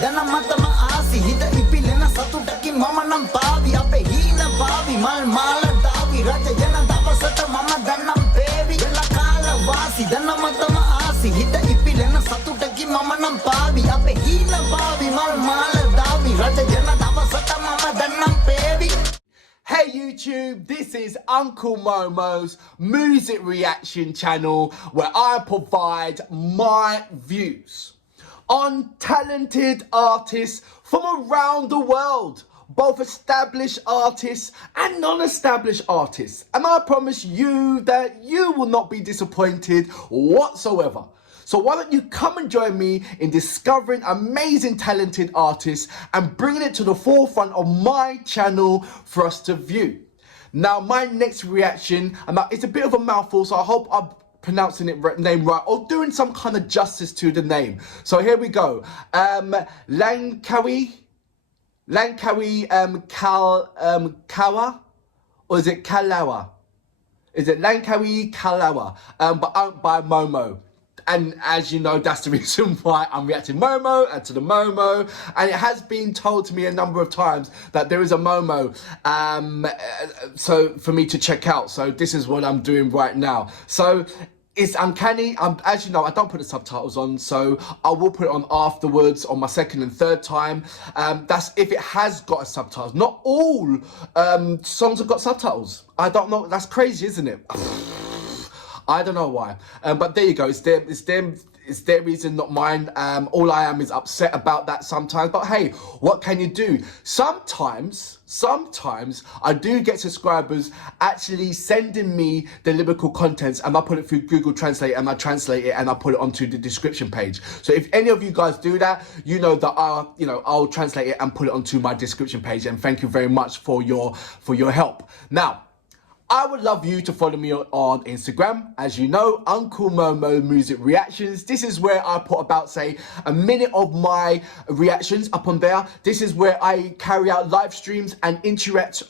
දනමතම ආසි හිත ඉපිලෙන සතුටකින් මම නම් පාවි අපේ හීන පාවි මල් මාල දාවි රජයන දවසට මම දන්නම් පේවි වෙලා කාල වාසි දනමතම ආසි හිත ඉපිලෙන සතුටකින් මම නම් පාවි අපේ හීන පාවි මල් මාල දාවි රජයන දවසට මම දන්නම් පේවි. Hey YouTube, this is Uncle Momo's music reaction channel where I provide my views on talented artists from around the world, both established artists and non-established artists. And I promise you that you will not be disappointed whatsoever. So why don't you come and join me in discovering amazing talented artists and bringing it to the forefront of my channel for us to view. Now my next reaction, it's a bit of a mouthful, so I hope I'm pronouncing it name right or doing some kind of justice to the name. So here we go. Lankawe, Kawa, or is it Kalawa? Is it Lankawe, Kalawa? By Momo. And as you know, that's the reason why I'm reacting Momo and to the Momo. And it has been told to me a number of times that there is a Momo so for me to check out. So this is what I'm doing right now. So it's uncanny. As you know, I don't put the subtitles on, so I will put it on afterwards on my second and third time. That's if it has got a subtitles. Not all songs have got subtitles. I don't know. That's crazy, isn't it? I don't know why, but there you go. It's their reason, not mine. All I am is upset about that sometimes. But hey, what can you do? Sometimes I do get subscribers actually sending me the lyrical contents, and I put it through Google Translate, and I translate it and I put it onto the description page. So if any of you guys do that, you know that I'll translate it and put it onto my description page. And thank you very much for your help. Now, I would love you to follow me on Instagram. As you know, Uncle Momo Music Reactions. This is where I put about, say, a minute of my reactions up on there. This is where I carry out live streams and interact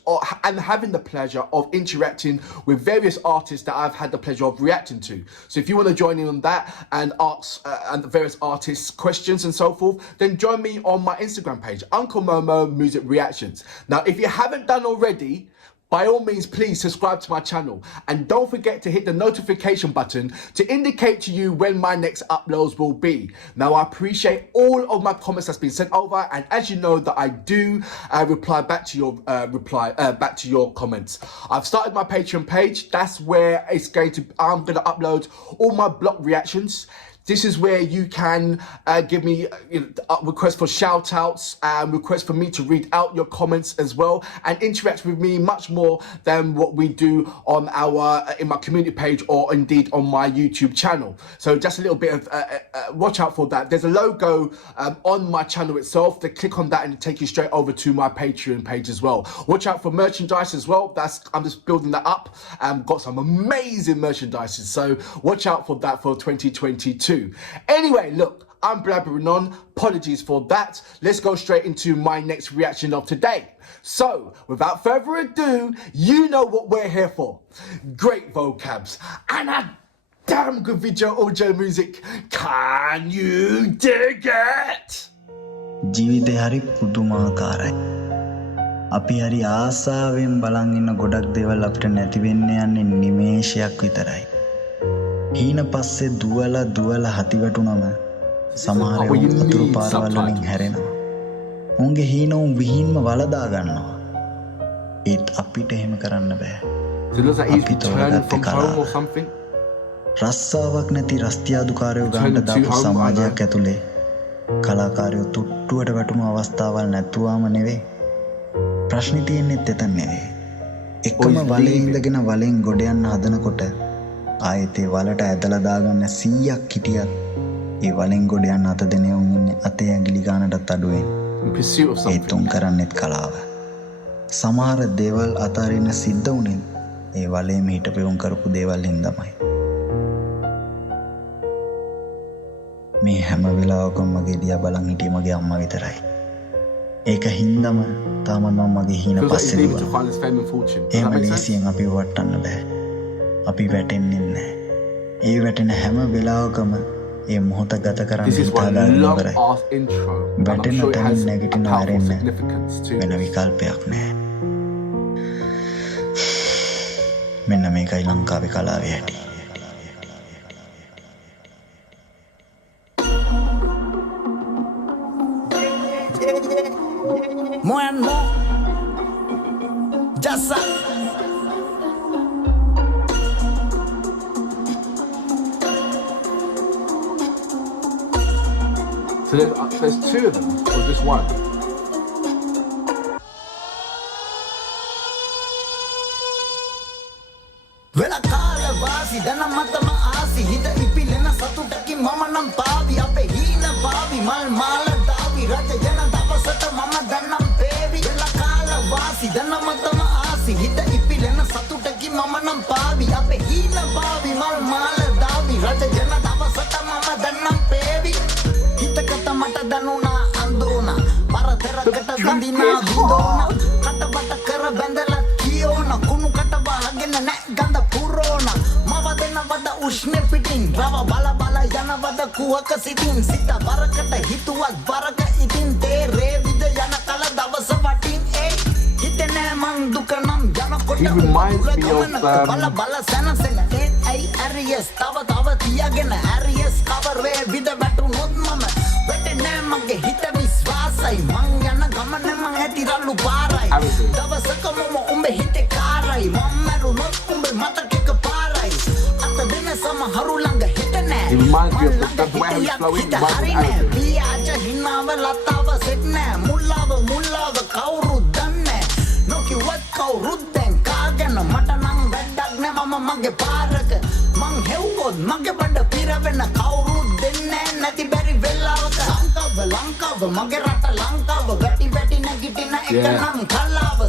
and having the pleasure of interacting with various artists that I've had the pleasure of reacting to. So if you want to join in on that and ask and various artists questions and so forth, then join me on my Instagram page, Uncle Momo Music Reactions. Now, if you haven't done already, by all means, please subscribe to my channel and don't forget to hit the notification button to indicate to you when my next uploads will be. Now, I appreciate all of my comments that's been sent over, and as you know that I do reply back to your comments. I've started my Patreon page. That's where I'm going to upload all my block reactions. This is where you can give me requests for shout outs and requests for me to read out your comments as well and interact with me much more than what we do on in my community page or indeed on my YouTube channel. So just a little bit of watch out for that. There's a logo on my channel itself. To click on that and take you straight over to my Patreon page as well. Watch out for merchandise as well. I'm just building that up. Got some amazing merchandise. So watch out for that for 2022. Anyway, look, I'm blabbering on. Apologies for that. Let's go straight into my next reaction of today. So, without further ado, you know what we're here for. Great vocabs and a damn good video audio music. Can you dig it? ජීවිතේ හරි පුදුමාකාරයි. අපි හරි ආසාවෙන් බලන් ඉන්න ගොඩක් දේවල් අපිට නැති වෙන්න යන්නේ නිමේෂයක් විතරයි. හීන පස්සේ දුවලා හති වැටුනම සමහර වතුරු පාරවල් වලින් හැරෙනවා. උන්ගේ හීන උන් විහින්ම වලදා ගන්නවා. ඒත් අපිට එහෙම කරන්න බෑ. So it looks like he's returning from home or something. රස්සාවක් නැති රස්තියාදුකාරයෝ ගන්න දාපු සමාජයක් ඇතුලේ කලාකාරයෝ තුට්ටුවට වැටුණු අවස්ථාවල් නැතුවම නෙවෙයි. ප්‍රශ්නේ තියෙන්නේ එතන නෙවෙයි. එකම වලේ ඉඳගෙන වලෙන් ගොඩ යන්න හදනකොට ආයෙත් වලට ඇදලා දාගන්න 100ක් හිටියත් ඒ වලෙන් ගොඩ යන්න අත දෙනේ උන් ඉන්නේ අතේ ඇඟිලි ගන්නටත් අඩුවෙන්. ඒ තුන් කරන්නේත් කලාව. සමහර දේවල් අතාරින්න සිද්ධ වුණේ ඒ වලේම හිටපෙවුම් කරපු දේවල් හින්දාමයි. මේ හැම වෙලාවකම මගේ දිහා බලන් හිටියේ මගේ අම්මා විතරයි. ඒක හින්දාම තාම මම මගේ හීන පස්සේ දුවනවා. එහෙම ලේසියෙන් අපි වටන්න බෑ. අපි වැටෙන්නේ නැහැ. ඒ වැටෙන හැම වෙලාවකම ඒ මොහොත ගත කරන්න This is one හිතාගන්න long ඉවරයි. ass intro, and I'm වැටෙන sure it තැනින් has නැගිටින powerful අරින්න significance to වෙන විකල්පයක් නැහැ. මෙන්න මේකයි ලංකාවේ කලාවේ හැටි. More and more Jassa. So there's two of them, or just one? වෙල කාල වාසි දන මතම ආසි හිත ඉපිලෙන සතුටකි මම නම් පාවි අපේ හීන පාවි මල් මාල දාවි රජයන දවසට මම දන්නම් පේවි වෙල කාල වාසි දන මතම ආසි හිත ඉපිලෙන සතුටකි මම නම් පාවි අපේ හීන පාවි මල් මාල දාවි රජයන දවසට මම දන්නම් පේවි හිතකට මට දනුණා අඳෝනා පරතරකට ගඳිනා විදෝනා කටබට කර බැඳලා කියෝන කුණු කටවහගෙන නැ ගඳ පුරෝන මව දෙන වද උෂ්ණ පිටින් රව බල බල යනවද කුවක සිටින් සිත වරකට හිතුවත් වරක ඉතින් තේරේ විද යන කල දවස වටින් ඒ හිතේ මං දුක නම් යනකොට He reminds me of බල බල සනසෙන ඒ ඇයි ඇරියස් තව තියාගෙන ඇරියස් කවරේ විද වැටුනොත් මම වැටෙන්නේ මගේ හිත විශ්වාසයි මං යන ගමන මං ඇතිරලු පාරයි දවසක මම උඹේ හිතේ කාරයි මම මරුනොත් උඹේ මතකෙක පාරයි අත දෙන සමහරු ළඟ හිත නෑ It reminds me of the way how it's flowing right with Arabic. පියාච හිනාව ලතාව සෙට් නෑ මුල්ලාව කවුරුත් දන්නේ නොකියවත් කවුරුත් දැන් කාගෙන මට නම් වැඩක් නෑ මම මගේ පාරක මං හෙව්වොත් මගේ බඩ පිරවෙන කවුරුත් දෙන්නේ නැති බැරි වෙලාවක ලංකාව මගේ රට ලංකාව වැටි නැගිටින එක නම් කලාව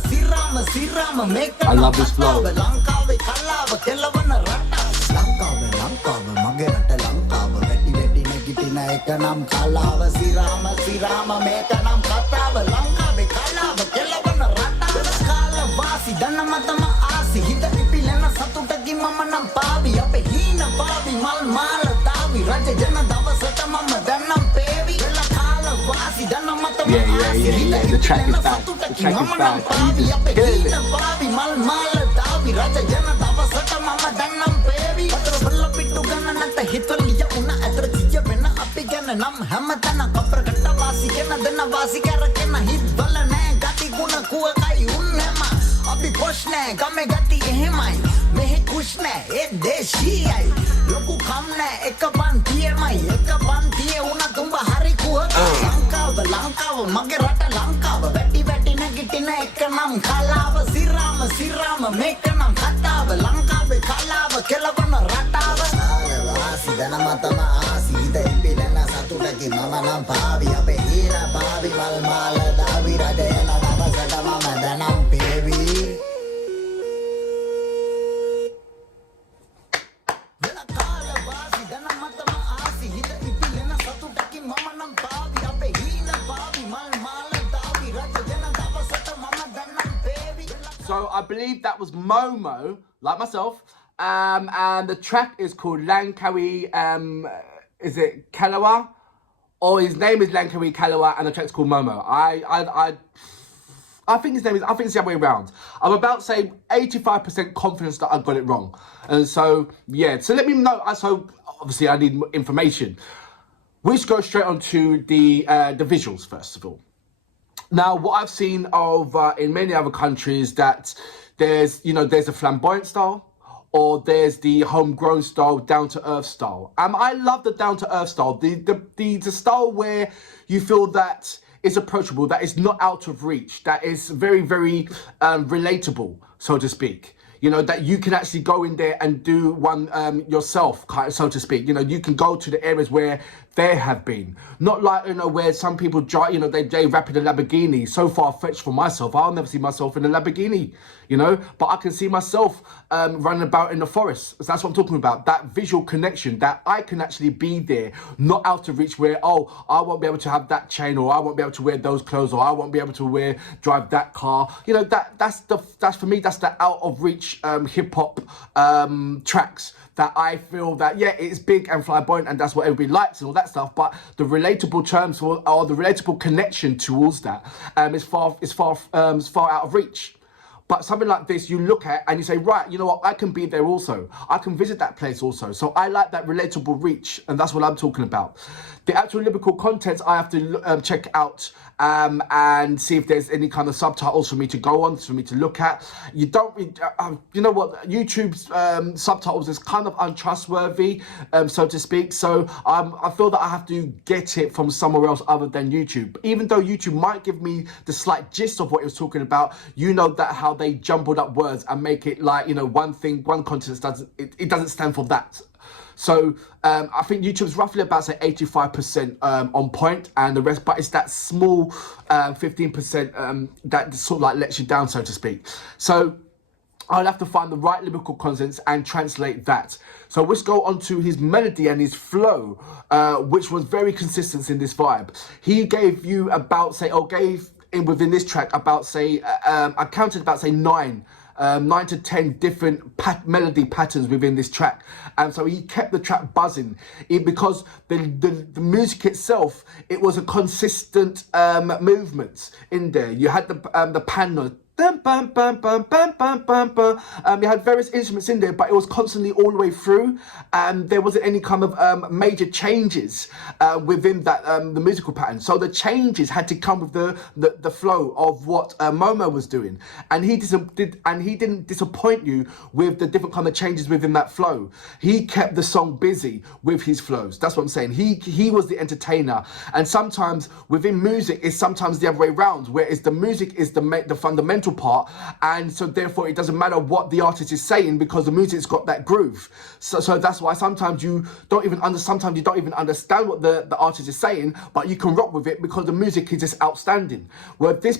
සිරාම මේක I love this flow. ලංකාවේ කලාව කෙලවන රට ලංකාව මගේ රට ලංකාව වැටි නැගිටින එක නම් කලාව සිරාම මේක නම් කතාව ලංකාවේ කලාව කෙලවන රට කාල වාසි දන මතම ආසි හිත ඉපිලෙන සතුටකි මම නම් පාවි අපේ හීන පාවි මල් මාල දාවි රජයන දවසට මම දන්නම් පේවි වෙල කාල වාසි දන මතම ආසි හිත The track is bad. The සතුටකි track මම is නම් bad. පාවි You අපේ just හීන kill it. පාවි මල් මාල දාවි රජයන දවසට මම දන්නම් පේවි අතර බල්ල පිටු ගන්න නැත හිතලිය උන අතර කිය වෙන අපි ගැන නම් හැමතැන කප්‍රකට වාසි ගැන දෙන වාසි කරගෙන හිත් බල නෑ ගති ගුණ කුවකයි උන්නම අපි පොෂ් නෑ ගමේ ගති එහෙමයි මෙහෙ කුෂ් නෑ ඒ දේශීයයි ලොකු කම් නෑ එක පන්තියමයි එක පන්තියේ උන තුඹ හරි කුවක ලංකාව මගේ රට ලංකාව වැටි නැගිටින එක නම් කලාව සිරාම මේක නම් කතාව ලංකාවේ කලාව කෙලවන රටාව වාසි දන මතම ආසි හිත ඉපිලෙන සතුටකි මම නම් පාවි අපේ හීන පාවි මල් මාල දාවි රජයන දවසට මම දනම් පේවි වෙල කාල වාසි දන මතම ආසි හිත ඉපිලෙන සතුටකි මම නම් පාවි අපේ හීන පාවි මල් මාල දාවි රජයන දවසට මම දනම් පේවි So I believe that was Momo, like myself, and the track is called Lankawe. Is it Kalawa? Or his name is Lankawe Kalawa, and the track's called Momo. I think his name is. I think it's the other way around. I'm about to say 85% confidence that I got it wrong, and so yeah. So let me know. So obviously I need information. We should go straight on to the visuals first of all. Now, what I've seen of in many other countries that there's a flamboyant style, or there's the homegrown style, down to earth style. I love the down to earth style, the style where you feel that it's approachable, that it's not out of reach, that is very, very relatable, so to speak. You know, that you can actually go in there and do one yourself, so to speak. You know, you can go to the areas where there have been. Not like, where some people drive, they rap in a Lamborghini. So far-fetched for myself. I'll never see myself in a Lamborghini, but I can see myself running about in the forest. So that's what I'm talking about. That visual connection, that I can actually be there, not out of reach where, I won't be able to have that chain, or I won't be able to wear those clothes, or I won't be able to drive that car. That's for me, that's the out of reach hip-hop tracks that I feel that, it's big and flamboyant and that's what everybody likes and all that stuff, but the relatable terms or the relatable connection towards that is far out of reach. But something like this, you look at and you say, right, you know what, I can be there also. I can visit that place also. So I like that relatable reach, and that's what I'm talking about. The actual lyrical contents I have to check out and see if there's any kind of subtitles for me to go on, for me to look at. You don't, you know what, YouTube's subtitles is kind of untrustworthy, so to speak. So I feel that I have to get it from somewhere else other than YouTube. Even though YouTube might give me the slight gist of what it was talking about, that how they jumbled up words and make it like, one thing, one context it doesn't stand for that. So I think YouTube's roughly about, say, 85% on point, and the rest, but it's that small 15% that sort of like lets you down, so to speak. So I'll have to find the right lyrical contents and translate that. So let's go on to his melody and his flow, which was very consistent in this vibe. He gave you about, say, within this track about, say, I counted about, say, 9 to 10 different melody patterns within this track, and so he kept the track buzzing because the music itself, it was a consistent movement in there. You had the pan. You had various instruments in there, but it was constantly all the way through, and there wasn't any kind of major changes within that the musical pattern. So the changes had to come with the flow of what Momo was doing, and he didn't disappoint you with the different kind of changes within that flow. He kept the song busy with his flows. That's what I'm saying. He was the entertainer, and sometimes within music is sometimes the other way around, whereas the music is the fundamental part, and so therefore it doesn't matter what the artist is saying because the music's got that groove. So that's why sometimes you don't even understand what the artist is saying, but you can rock with it because the music is just outstanding. Where this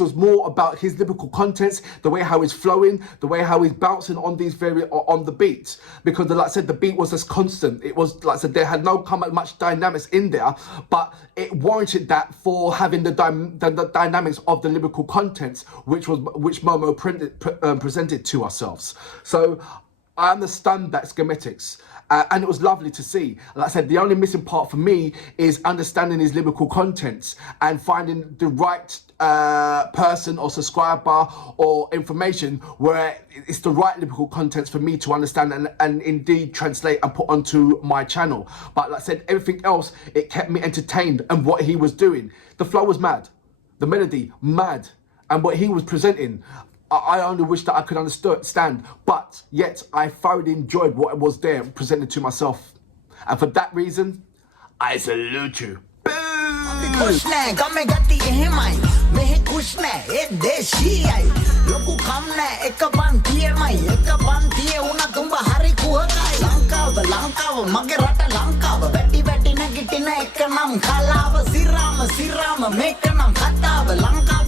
was more about his lyrical contents, the way how he's flowing, the way how he's bouncing on on the beats, because like I said, the beat was just constant. It was like I said, there had no much dynamics in there, but it warranted that for having the dynamics of the lyrical contents, which Momo presented to ourselves. So I understand that schematics, and it was lovely to see. Like I said, the only missing part for me is understanding his lyrical contents and finding the right person or subscriber or information where it's the right lyrical contents for me to understand and indeed translate and put onto my channel. But like I said, everything else, it kept me entertained, and what he was doing, the flow was mad, the melody mad, and what he was presenting, I only wish that I could understand, but yet I thoroughly enjoyed what was there presented to myself. And for that reason, I salute you. खुश ने गमे गति हिमाई मैं खुश ने ए देशी आई लोगों कम ने एक बंतिये माई एक बंतिये उना तुम्बा हरी कुहकाई लंकाव मगे रटा लंकाव बेटी ने गिटी ने एक नाम खलाव सिराम मेक नाम खताव लंकाव